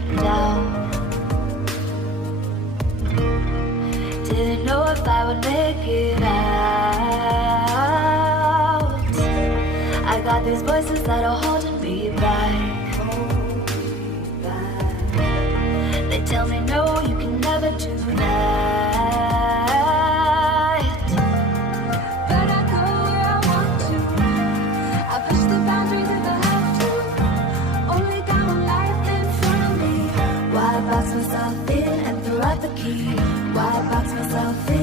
been down. Didn't know if I would make it out. I got these voices that are holding me back. They tell me no, you can never do that. But I go where I want to. I push the boundaries if I have to. Only got one life in front of me. Why box myself in and throw out the key? Why box myself in?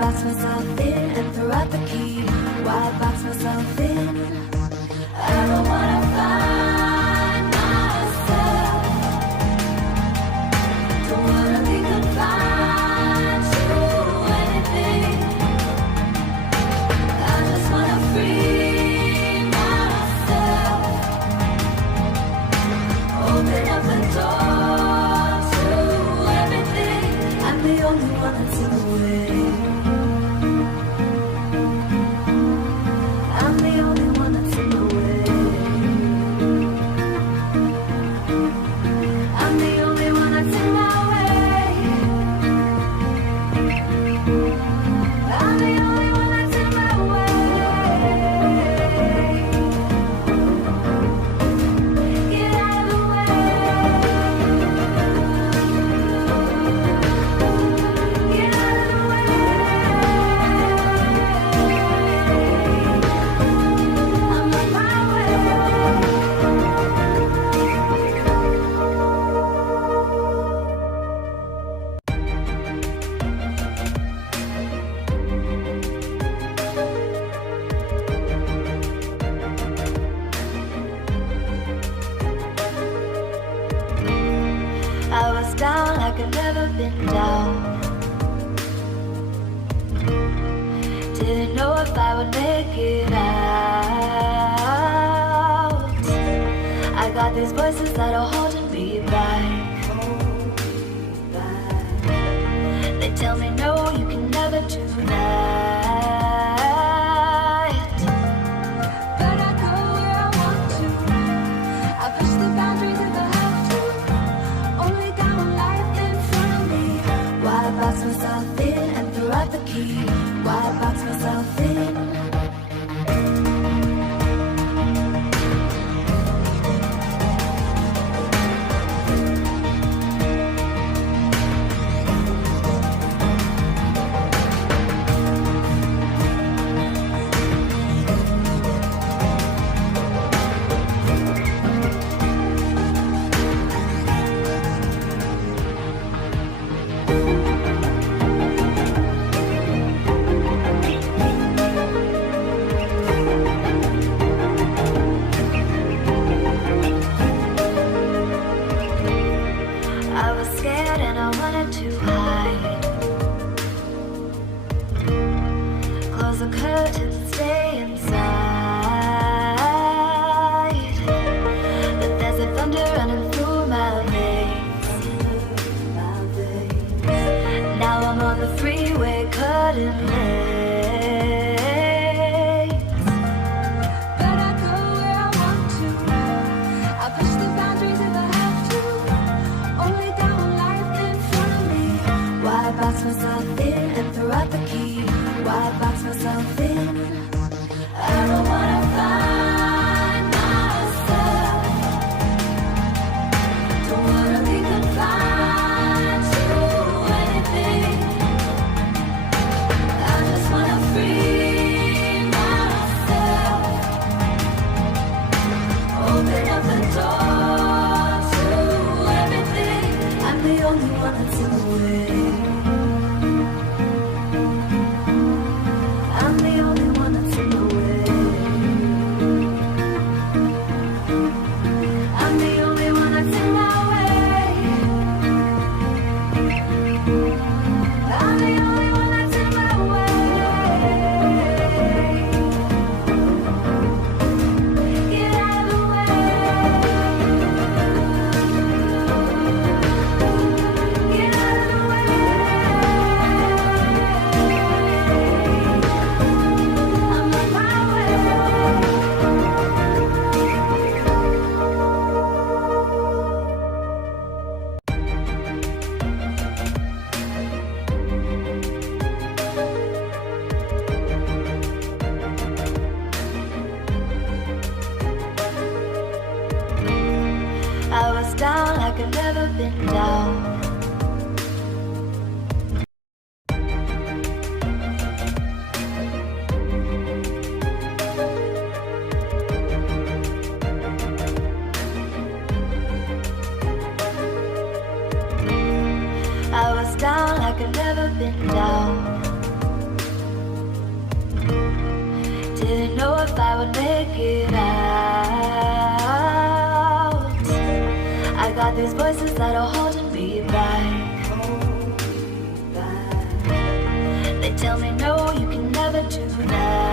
Box myself in and throw out the key. Why box myself in? I don't wanna find myself. Don't wanna be confined to anything. I just wanna free myself. Open up the door to everything. I'm the only one that's in the way. I'm the only one that's in the way. I'm the only one that's in my way. I'm the only one that's in my way. Get out of the way. Get out of the way. I'm on my way. I was down like I'd never been down. Didn't know if I would make it out. I got these voices that are holding me back. They tell me no, you can never do that. But I go where I want to. I push the boundaries if I have to. Only got one life in front of me. Why box myself in and throw out the key? Why box myself in? I was scared and I wanted to hide. Close the curtains and stay inside. But there's a thunder running through my veins. Now I'm on the freeway cutting lanes. But I go where I want to. I push the boundaries if I have to. Only got one life in front of me. Why box myself in and throw out the key? Why box myself in? I don't wanna find myself. Don't wanna be confined to anything. I just wanna free myself. Open up the door to everything. I'm the only one that's in the way. I'm the only one that's in the way. I'm the only one that's in my way. I'm the only one that's in my way. Get out of the way. Get out of the way. I'm on my way. I was down like I'd never been down. I was down like I'd never been down. it out. I got these voices that are holding me back. They tell me no, you can never do that.